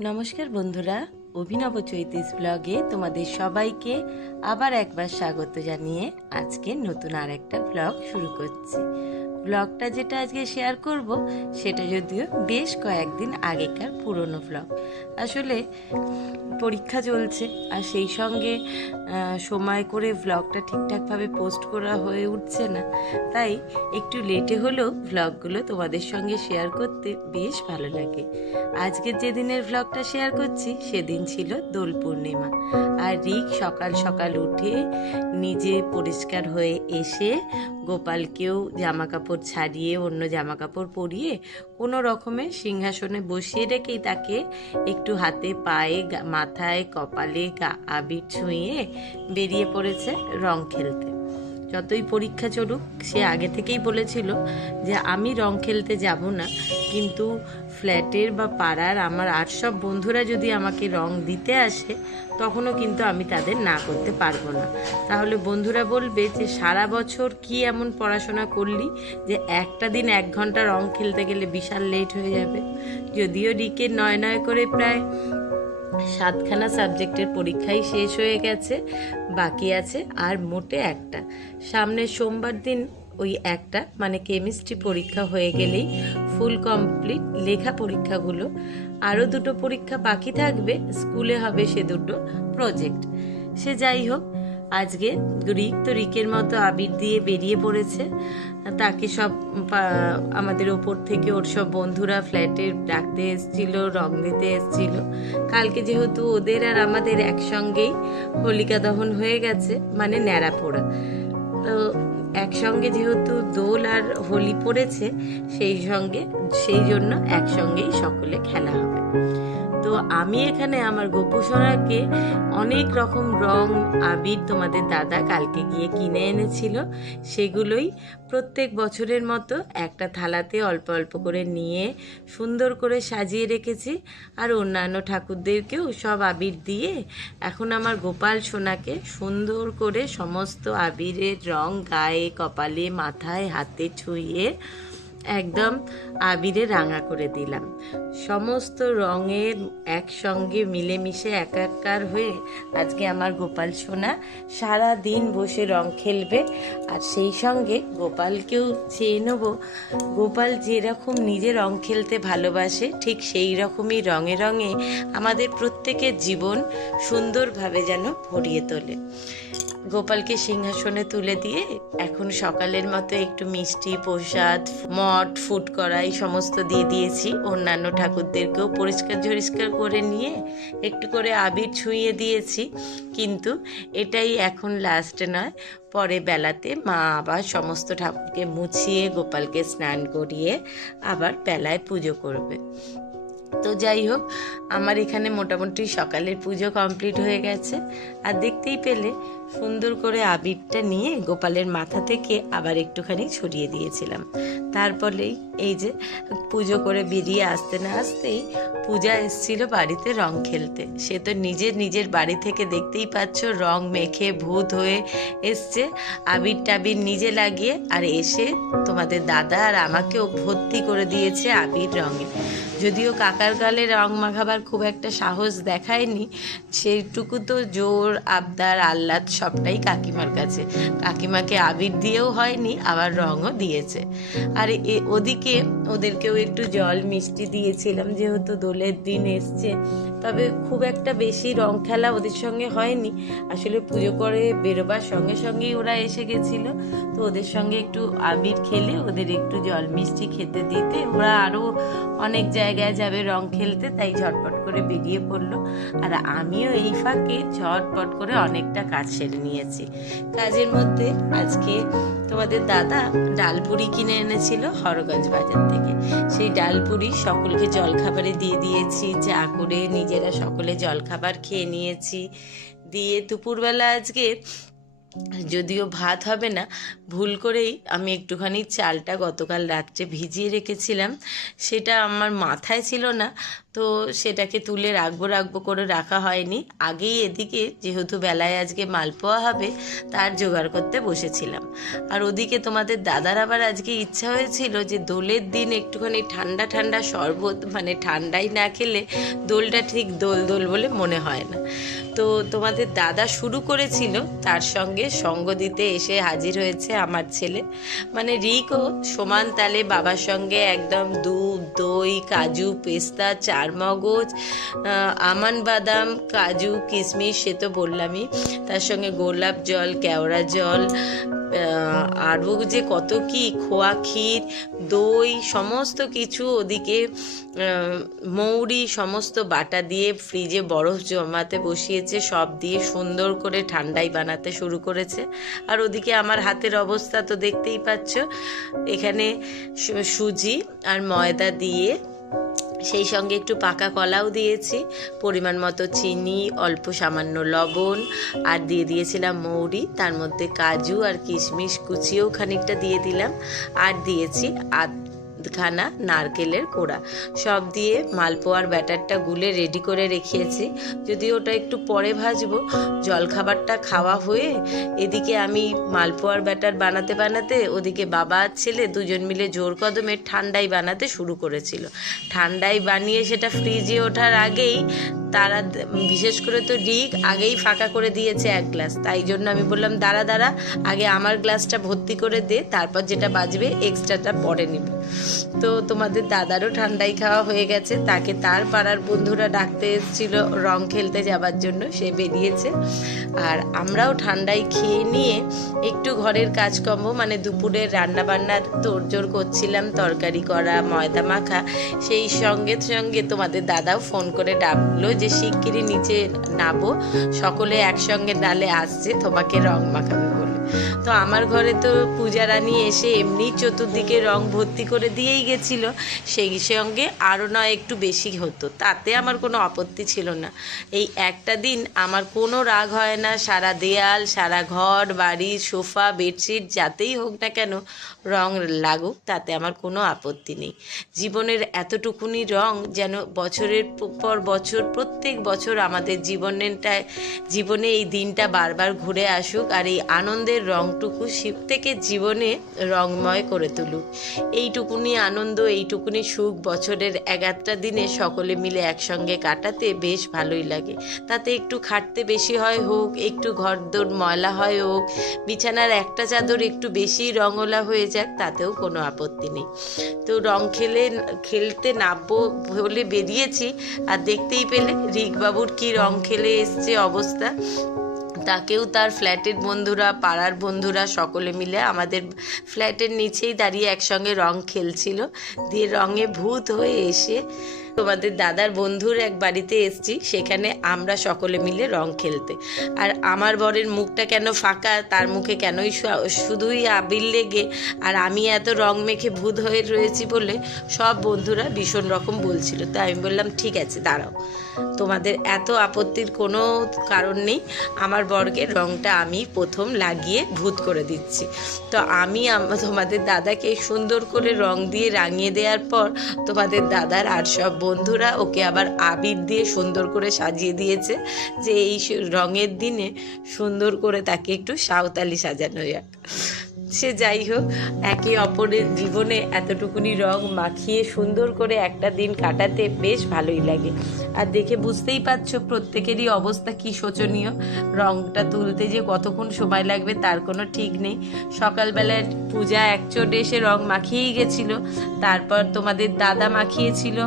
নমস্কার বন্ধুরা, অভিনব চৈতিস ব্লগে তোমাদের সবাইকে আবার একবার স্বাগত জানিয়ে আজকে নতুন আর একটা ব্লগ শুরু করছি। ব্লগটা যেটা আজকে শেয়ার করব, সেটা যদিও বেশ কয়েকদিন আগেকার পুরনো ব্লগ। আসলে পরীক্ষা চলছে, আর সেই সঙ্গে সময় করে ব্লগটা ঠিকঠাকভাবে পোস্ট করা হয়ে উঠছে না। তাই একটু লেটে হলেও ব্লগগুলো তোমাদের সঙ্গে শেয়ার করতে বেশ ভালো লাগে। আজকের যে দিনের ব্লগটা শেয়ার করছি, সেদিন ছিল দোল পূর্ণিমা। আর রিক সকাল সকাল উঠে নিজে পরিষ্কার হয়ে এসে গোপালকেও জামা কাপড় ছাড়িয়ে অন্য জামা কাপড় পরিয়ে কোনো রকমে সিংহাসনে বসিয়ে রেখেই তাকে একটু হাতে পায়ে মাথায়, কপালে গা- আবির ছুঁয়ে বেরিয়ে পড়েছে রং খেলতে। যতই পরীক্ষা চলুক সে আগে থেকেই বলেছিল যে আমি রং খেলতে যাব না কিন্তু ফ্ল্যাটের বা পাড়ার আমার আর সব বন্ধুরা যদি আমাকে রং দিতে আসে তখনও কিন্তু আমি তাদের না করতে পারব না। তাহলে বন্ধুরা বলবে যে সারা বছর কি এমন পড়াশোনা করলি যে একটা দিন এক ঘণ্টা রং খেলতে গেলে বিশাল লেট হয়ে যাবে? যদিও রিকের নয় নয় করে প্রায় সাতখানা সাবজেক্টের পরীক্ষাই শেষ হয়ে গেছে, বাকি আছে আর মোটে একটা। সামনে সোমবার দিন ওই একটা মানে কেমিস্ট্রি পরীক্ষা হয়ে গেলেই ফুল কমপ্লিট লেখা পরীক্ষাগুলো। আরও দুটো পরীক্ষা বাকি থাকবে, স্কুলে হবে সে দুটো প্রজেক্ট। সে যাই হোক আজকে রিক তো রিকের মতো আবির দিয়ে বেরিয়ে পড়েছে। তাকে সব আমাদের ওপর থেকে ওর সব বন্ধুরা ফ্ল্যাটে ডাকতে এসেছিল, রং দিতে এসেছিল। কালকে যেহেতু ওদের আর আমাদের একসঙ্গেই হোলিকা দহন হয়ে গেছে মানে ন্যাড়া পোড়া। তো একসঙ্গে যেহেতু দোল আর হোলি পড়েছে, সেই সঙ্গে, সেই জন্য একসঙ্গেই সকলে খেলা হবে। তো আমি এখানে আমার গোপুসোনাকে অনেক রকম রং, আবির তোমাদের দাদা কালকে গিয়ে কিনে এনেছিল। সেগুলোই প্রত্যেক বছরের মতো একটা থালাতে অল্প অল্প করে নিয়ে সুন্দর করে সাজিয়ে রেখেছি। আর অন্যান্য ঠাকুরদেরকেও সব আবির দিয়ে এখন আমার গোপাল সোনাকে সুন্দর করে সমস্ত আবিরের রং গায়ে, কপালে, মাথায়, হাতে ছুঁয়ে একদম আবিরে রাঙা করে দিলাম। সমস্ত রঙের একসঙ্গে মিলেমিশে একাকার হয়ে আজকে আমার গোপাল সোনা সারা দিন বসে রং খেলবে আর সেই সঙ্গে গোপালকেও চেয়ে নেব। গোপাল যেরকম নিজে রং খেলতে ভালোবাসে, ঠিক সেই রকমই রঙে রঙে আমাদের প্রত্যেকের জীবন সুন্দরভাবে যেন ভরিয়ে তোলে। গোপালকে সিংহাসনে তুলে দিয়ে এখন সকালের মতো একটু মিষ্টি, প্রসাদ মঠ ফুট করা এই সমস্ত দিয়ে দিয়েছি। অন্যান্য ঠাকুরদেরকেও পরিষ্কার ঝরিষ্কার করে নিয়ে একটু করে আবির ছুঁয়ে দিয়েছি। কিন্তু এটাই এখন লাস্ট নয়। পরে বেলাতে মা আবার সমস্ত ঠাকুরকে মুছিয়ে গোপালকে স্নান করিয়ে আবার বেলায় পুজো করবে। তো যাই হোক, আমার এখানে মোটামুটি সকালের পুজো কমপ্লিট হয়ে গেছে। আর দেখতেই পেলে, সুন্দর করে আবিরটা নিয়ে গোপালের মাথা থেকে আবার একটুখানি ছড়িয়ে দিয়েছিলাম। তারপরেই এই যে পুজো করে বেরিয়ে আসতে না আসতেই পূজা এসেছিল বাড়িতে রং খেলতে। সে তো নিজের নিজের বাড়ি থেকে দেখতেই পাচ্ছ, রং মেখে ভূত হয়ে এসছে। আবির টাবির নিজে লাগিয়ে আর এসে তোমাদের দাদা আর আমাকেও ভর্তি করে দিয়েছে আবির রঙে। যদিও কাকার গালে রং মাখাবার খুব একটা সাহস দেখায়নি সেইটুকু তো জোর, আবদার, আহ্লাদ সবটাই কাকিমার কাছে। কাকিমাকে আবির দিয়েও হয়নি, আবার রঙও দিয়েছে। আর এ, ওদিকে ওদেরকেও একটু জল মিষ্টি দিয়েছিলাম, যেহেতু দোলের দিন এসছে, তবে খুব একটা বেশি রং খেলা ওদের সঙ্গে হয়নি। আসলে পুজো করে বেরোবার সঙ্গে সঙ্গেই ওরা এসে গেছিল, তো ওদের সঙ্গে একটু আবির খেলে ওদের একটু জল মিষ্টি খেতে দিতে ওরা আরও অনেক জায়গায় যাবে, রং খেলতে, তাই ঝটপট করে বেরিয়ে পড়ল। আর আমিও এই ফাঁকে ঝটপট করে অনেকটা কাজ সেরে নিয়েছি। কাজের মধ্যে আজকে তোমাদের দাদা ডালপুরি কিনে এনেছিল হরগঞ্জ বাজার থেকে। সেই ডালপুরি সকলকে জলখাবারে দিয়ে দিয়েছি, চা করে নিজেরা সকলে জলখাবার খেয়ে নিয়েছি। দিয়ে দুপুরবেলা আজকে যদিও ভাত হবে না, ভুল করেই আমি একটুখানি চালটা গতকাল রাত্রে ভিজিয়ে রেখেছিলাম। সেটা আমার মাথায় ছিল না, তো সেটাকে তুলে রাখব রাখব করে রাখা হয়নি। আগেই এদিকে যেহেতু বেলায় আজকে মালপোয়া হবে, তার জোগাড় করতে বসেছিলাম। আর ওদিকে তোমাদের দাদার আবার আজকে ইচ্ছা হয়েছিল যে দোলের দিন একটুখানি ঠান্ডা ঠান্ডা শরবত মানে ঠান্ডাই না খেলে দোলটা ঠিক দোল দোল বলে মনে হয় না। তো তোমাদের দাদা শুরু করেছিল, তার সঙ্গে সঙ্গ দিতে এসে হাজির হয়েছে আমার ছেলে। মানে রিকও সমান তালে বাবার সঙ্গে একদম দুধ, দই, কাজু, পেস্তা, চারমগজ মগজ আমান বাদাম, কাজু কিশমিশ সে তো বললামই। তার সঙ্গে গোলাপ জল, কেওড়া জল আরও যে কত কি খোয়া ক্ষীর, দই, সমস্ত কিছু ওদিকে মৌরি, সমস্ত বাটা দিয়ে ফ্রিজে বরফ জমাতে বসিয়েছে, সব দিয়ে সুন্দর করে ঠান্ডাই বানাতে শুরু করেছে। আর ওদিকে আমার হাতের অবস্থা তো দেখতেই পাচ্ছ, এখানে সুজি আর ময়দা দিয়ে সেই সঙ্গে একটু পাকা কলাও দিয়েছি, পরিমাণ মতো চিনি, অল্প সামান্য লবণ, আর দিয়ে দিয়েছিলাম মৌরি, তার মধ্যে কাজু আর কিশমিশ কুচিও খানিকটা দিয়ে দিলাম, আর দিয়েছি আধখানা নারকেলের কোড়া। সব দিয়ে মালপোয়ার ব্যাটারটা গুলে রেডি করে রেখেছি। যদি ওটা একটু পরে ভাজবো, জলখাবারটা খাওয়া হয়ে এদিকে আমি মালপোয়ার ব্যাটার বানাতে বানাতে ওদিকে বাবা আর ছেলে দুজন মিলে জোর কদমে ঠান্ডাই বানাতে শুরু করেছিল। ঠান্ডাই বানিয়ে সেটা ফ্রিজে ওঠার আগেই তারা বিশেষ করে তো রিক আগেই ফাঁকা করে দিয়েছে এক গ্লাস। তাই জন্য আমি বললাম, দাঁড়া দাঁড়া, আগে আমার গ্লাসটা ভর্তি করে দে, তারপর যেটা বাজবে এক্সট্রাটা পরে নিবে। তো তোমাদের দাদারও ঠান্ডাই খাওয়া হয়ে গেছে, তাকে তার পাড়ার বন্ধুরা ডাকতে এসেছিল রং খেলতে যাবার জন্য, সে বেরিয়েছে। আর আমরাও ঠান্ডাই খেয়ে নিয়ে একটু ঘরের কাজকর্ম মানে দুপুরের রান্না বান্নার তোড়জোড় করছিলাম, তরকারি করা, ময়দা মাখা, সেই সঙ্গে সঙ্গে তোমাদের দাদাও ফোন করে ডাকলো যে শিগগিরই নিচে নাবো সকলে একসঙ্গে নালে আসছে, তোমাকে রং মাখাবে বলে। তো আমার ঘরে তো পূজা রানী এসে এমনি চতুর্দিকে রং ভর্তি করে দিয়েই গেছিল। সেই সঙ্গে আরও নয়, একটু বেশি হতো। তাতে আমার কোনো আপত্তি ছিল না। এই একটা দিন আমার কোনো রাগ হয় না, সারা দেয়াল, সারা ঘর, বাড়ি, সোফা, বেডশিট, যাতেই হোক না কেন রং লাগুক, তাতে আমার কোনো আপত্তি নেই। জীবনের এতটুকুনি রং যেন বছরের পর বছর, প্রত্যেক বছর আমাদের জীবনটায় জীবনে এই দিনটা বারবার ঘুরে আসুক আর এই আনন্দের রংটুকু শিব থেকে জীবনে রংময় করে তুলুক। এইটুকুনি আনন্দ, এইটুকুনি সুখ বছরের একটা দিনে সকলে মিলে একসঙ্গে কাটাতে বেশ ভালোই লাগে। তাতে একটু খাটতে বেশি হয় হোক, একটু ঘর ঘরদোর ময়লা হয় হোক, বিছানার একটা চাদর একটু বেশি রঙলা হয়ে যাক, তাতেও কোনো আপত্তি নেই। তো রং খেলে, খেলতে নামবো বলে বেরিয়েছি, আর দেখতেই পেলে রিকবাবুর কি রং খেলে এসছে অবস্থা। তাকেও তার ফ্ল্যাটের বন্ধুরা, পাড়ার বন্ধুরা সকলে মিলে আমাদের ফ্ল্যাটের নিচেই দাঁড়িয়ে একসঙ্গে রং খেলছিল। দিয়ে রঙে ভূত হয়ে এসে তোমাদের দাদার বন্ধুর এক বাড়িতে এসছি, সেখানে আমরা সকলে মিলে রং খেলতে। আর আমার বরের মুখটা কেন ফাঁকা, তার মুখে কেনই শুধুই আবির লেগে, আর আমি এত রং মেখে ভূত হয়ে রয়েছি বলে সব বন্ধুরা ভীষণ রকম বলছিল। তাই আমি বললাম, ঠিক আছে, দাঁড়াও। তোমাদের এত আপত্তির কোনো কারণ নেই। আমার বর্গে রংটা আমি প্রথম লাগিয়ে ভূত করে দিচ্ছি। তো আমি তোমাদের দাদাকে সুন্দর করে রং দিয়ে রাঙিয়ে দেওয়ার পর তোমাদের দাদার আর সব বন্ধুরা ওকে আবার আবির দিয়ে সুন্দর করে সাজিয়ে দিয়েছে যে এই রঙের দিনে সুন্দর করে তাকে একটু সাঁওতালি সাজানো যাক। সে যাই হোক, একে অপরের জীবনে এতটুকুনি রং মাখিয়ে সুন্দর করে একটা দিন কাটাতে বেশ ভালোই লাগে। আর দেখে বুঝতেই পারছ প্রত্যেকেরই অবস্থা কি শোচনীয়। রংটা তুলতে যে কতক্ষণ সময় লাগবে তার কোনো ঠিক নেই। সকালবেলায় পূজা একচোট এসে রং মাখিয়েই গেছিল। তারপর তোমাদের দাদা মাখিয়েছিল।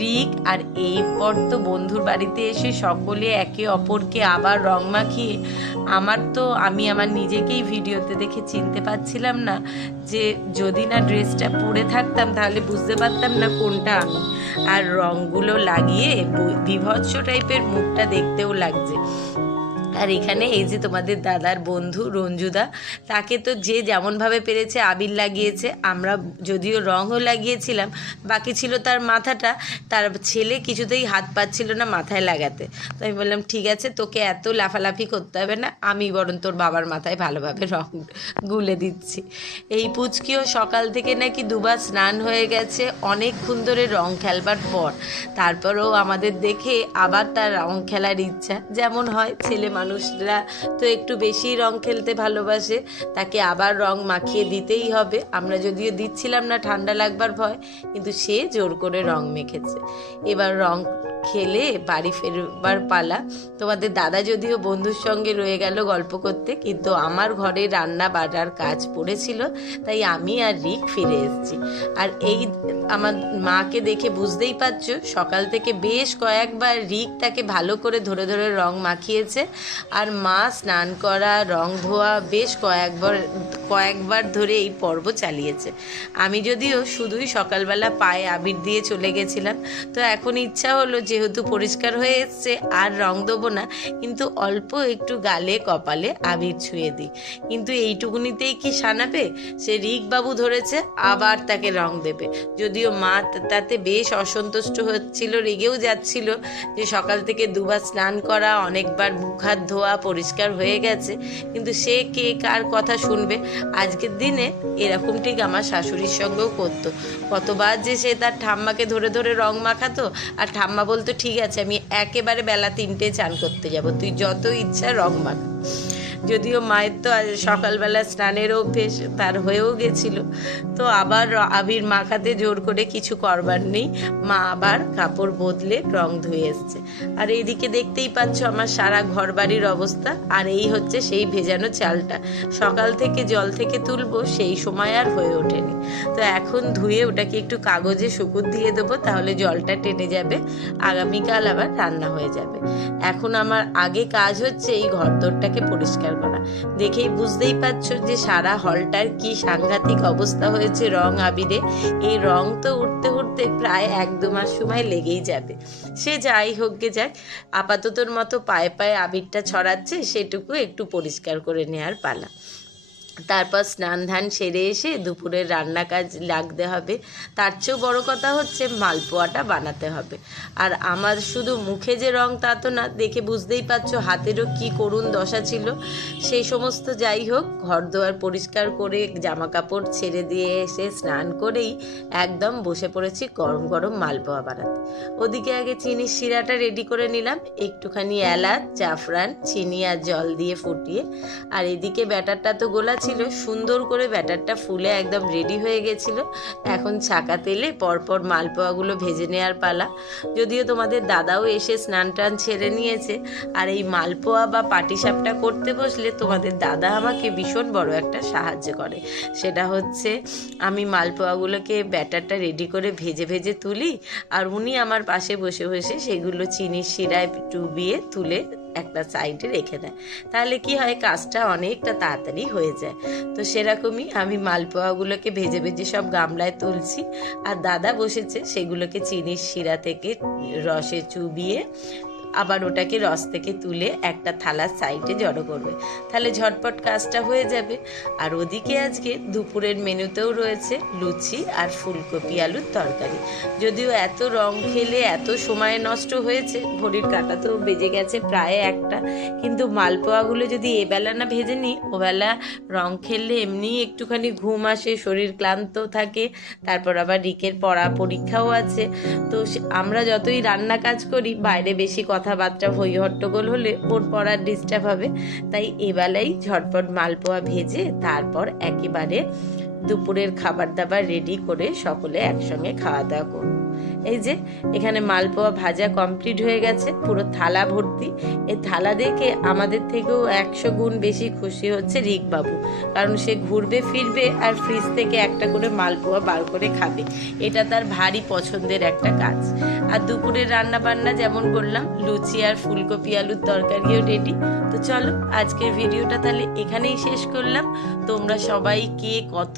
রিক আর এরপর তো বন্ধুর বাড়িতে এসে সকলে একে অপরকে আবার রং মাখিয়ে, আমার তো, আমি আমার নিজেকেই ভিডিওতে দেখে চিনতে পারছিলাম না যে যদি না ড্রেসটা পরে থাকতাম তাহলে বুঝতে পারতাম না কোনটা আমি। আর রঙগুলো লাগিয়ে বিভৎস টাইপের মুখটা দেখতেও লাগছে। আর এখানে এই যে তোমাদের দাদার বন্ধু রঞ্জুদা, তাকে তো যে যেমনভাবে পেরেছে আবির লাগিয়েছে, আমরা যদিও রঙও লাগিয়েছিলাম, বাকি ছিল তার মাথাটা, তার ছেলে কিছুতেই হাত পাচ্ছিল না মাথায় লাগাতে। তো আমি বললাম, ঠিক আছে, তোকে এত লাফালাফি করতে হবে না, আমি বরং তোর বাবার মাথায় ভালোভাবে রং গুলে দিচ্ছি। এই পুচকিও সকাল থেকে নাকি দুবার স্নান হয়ে গেছে, অনেকক্ষণ ধরে রং খেলবার পর। তারপরেও আমাদের দেখে আবার তার রং খেলার ইচ্ছা, যেমন হয় ছেলে মানুষরা তো একটু বেশি রং খেলতে ভালোবাসে, তাকে আবার রং মাখিয়ে দিতেই হবে। আমরা যদিও দিচ্ছিলাম না, ঠান্ডা লাগবার ভয়, কিন্তু সে জোর করে রং মেখেছে। এবার রং খেলে বাড়ি ফেরবার পালা। তোমাদের দাদা যদিও বন্ধুর সঙ্গে রয়ে গেল গল্প করতে কিন্তু আমার ঘরে রান্না বাড়ার কাজ পড়েছিল তাই আমি আর রিক ফিরে এসেছি। আর এই আমার মাকে দেখে বুঝতেই পারছ সকাল থেকে বেশ কয়েকবার রিক তাকে ভালো করে ধরে ধরে রং মাখিয়েছে। আর মা স্নান করা রং ধোয়া বেশ কয়েকবার কয়েকবার ধরে এই পর্ব চালিয়েছে। আমি যদিও শুধুই সকালবেলা পায়ে আবির দিয়ে চলে গেছিলাম, তো এখন ইচ্ছা হলো যেহেতু পরিষ্কার হয়ে এসছে আর রং দেবো না, কিন্তু অল্প একটু গালে কপালে আবির ছুঁয়ে দিই। কিন্তু এইটুকুনিতেই কি সানাবে? সে রিক বাবু ধরেছে, আবার তাকে রং দেবে। যদিও মা তাতে বেশ অসন্তুষ্ট হচ্ছিল, রেগেও যাচ্ছিল যে সকাল থেকে দুবার স্নান করা, অনেকবার মুখ হাত ধোয়া পরিষ্কার হয়ে গেছে, কিন্তু সে কে কার কথা শুনবে? আজকের দিনে এরকম ঠিক আমার শাশুড়ির সঙ্গেও করতো। কতবার যে সে তার ঠাম্মাকে ধরে ধরে রং মাখাতো, আর ঠাম্মা বলতো, ঠিক আছে, আমি একেবারে বেলা তিনটে চান করতে যাব, তুই যত ইচ্ছা রং মাখ। যদিও মায়ের তো সকালবেলা স্নানের অভ্যেস তার হয়েও গেছিল। তো আবার আবির মাখাতে জোর করে কিছু করবার নেই। মা আবার কাপড় বদলে রং ধুয়ে এসছে। আর এইদিকে দেখতেই পাচ্ছ আমার সারা ঘর বাড়ির অবস্থা। আর এই হচ্ছে সেই ভেজানো চালটা। সকাল থেকে জল থেকে তুলবো, সেই সময় আর হয়ে ওঠেনি। তো এখন ধুয়ে ওটাকে একটু কাগজে শুকুর দিয়ে দেবো, তাহলে জলটা টেনে যাবে। আগামীকাল আবার রান্না হয়ে যাবে। এখন আমার আগে কাজ হচ্ছে এই ঘরদোরটাকে পরিষ্কার করা। দেখেই বুঝতেই পারছ যে সারা হলটার কি সাংঘাতিক অবস্থা হয়েছে রং আবিরে। এই রং তো উঠতে উঠতে প্রায় এক দু মাস সময় লেগেই যাবে। সে যাই হোক গে যাক, আপাততর মতো পায়ে পায়ে আবিরটা ছড়াচ্ছে, সেটুকু একটু পরিষ্কার করে নেওয়ার পালা। তারপর স্নান ধান সেরে এসে দুপুরের রান্না কাজ লাগতে হবে। তার চেয়েও বড় কথা হচ্ছে মালপোয়াটা বানাতে হবে। আর আমার শুধু মুখে যে রং তা তো না, দেখে বুঝতেই পারছ হাতেরও কি করুণ দশা ছিল। সেই সমস্ত যাই হোক ঘর দোয়ার পরিষ্কার করে জামা কাপড় ছেড়ে দিয়ে এসে স্নান করেই একদম বসে পড়েছি গরম গরম মালপোয়া বানাতে। ওদিকে আগে চিনির শিরাটা রেডি করে নিলাম, একটুখানি এলাচ, জাফরান, চিনি আর জল দিয়ে ফুটিয়ে। আর এদিকে ব্যাটারটা তো গোলা ছিল। সুন্দর করে ব্যাটারটা ফুলে একদম রেডি হয়ে গেছিল। এখন ছাকা তেলে পরপর মালপোয়াগুলো ভেজে নেওয়ার পালা। যদিও তোমাদের দাদাও এসে স্নান টান ছেড়ে নিয়েছে। আর এই মালপোয়া বা পাটিসাপটা করতে বসলে তোমাদের দাদা আমাকে ভীষণ বড় একটা সাহায্য করে। সেটা হচ্ছে, আমি মালপোয়াগুলোকে ব্যাটারটা রেডি করে ভেজে ভেজে তুলি। আর উনি আমার পাশে বসে বসে সেগুলো চিনির শিরায় ডুবিয়ে তুলে একটা সাইডে রেখে দেয়। তাহলে কি হয়, কাজটা অনেকটা তাড়াতাড়ি হয়ে যায়। তো সেরকমই আমি মালপোয়াগুলোকে ভেজে ভেজে সব গামলায় তুলছি। আর দাদা বসেছে, সেগুলোকে চিনির শিরা থেকে রসে চুবিয়ে আবার ওটাকে রস থেকে তুলে একটা থালার সাইডে জড়ো করবে। তাহলে ঝটপট কাজটা হয়ে যাবে। আর ওদিকে আজকে দুপুরের মেনুতেও রয়েছে লুচি আর ফুলকপি আলুর তরকারি। যদিও এত রং খেলে এত সময় নষ্ট হয়েছে ঘড়ির কাটা তো বেজে গেছে প্রায় একটা। কিন্তু মালপোয়াগুলো যদি এবেলা না ভেজে নিই, ওবেলা রং খেললে এমনি একটুখানি ঘুম আসে, শরীর ক্লান্ত থাকে। তারপর আবার রিকের পড়া পরীক্ষাও আছে। তো আমরা যতই রান্না কাজ করি, বাইরে বেশি কথাবার্তা হই হট্টগোল হলে ওর পড়ার ডিস্টার্ব হবে। তাই এবেলাই ঝটপট মালপোয়া ভেজে তারপর একেবারে দুপুরের খাবার দাবার রেডি করে সকলে একসঙ্গে খাওয়া দাওয়া করব। এই যে, এখানে মালপোয়া ভাজা কমপ্লিট হয়ে গেছে, পুরো থালা ভর্তি। এই থালা দেখে আমাদের থেকেও একশো গুণ বেশি খুশি হচ্ছে রিকবাবু, কারণ সে ঘুরবে, ফিরবে আর ফ্রিজ থেকে একটা করে মালপোয়া বার করে খাবে। এটা তার ভারী পছন্দের একটা কাজ। আর দুপুরের রান্না বান্না যেমন করলাম, লুচি আর ফুলকপি আলুর তরকারিও রেডি তো চলো, আজকের ভিডিওটা তাহলে এখানেই শেষ করলাম। তোমরা সবাই কে কত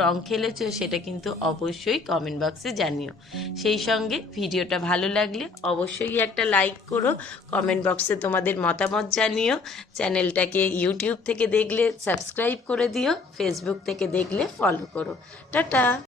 রং খেলেছো, সেটা কিন্তু অবশ্যই কমেন্ট বক্সে জানিও। সেই সঙ্গে ভিডিওটা ভালো লাগলে অবশ্যই একটা লাইক করো কমেন্ট বক্সে তোমাদের মতামত জানিও। চ্যানেলটাকে ইউটিউব থেকে দেখলে সাবস্ক্রাইব করে দিও ফেসবুক থেকে দেখলে ফলো করো। টাটা!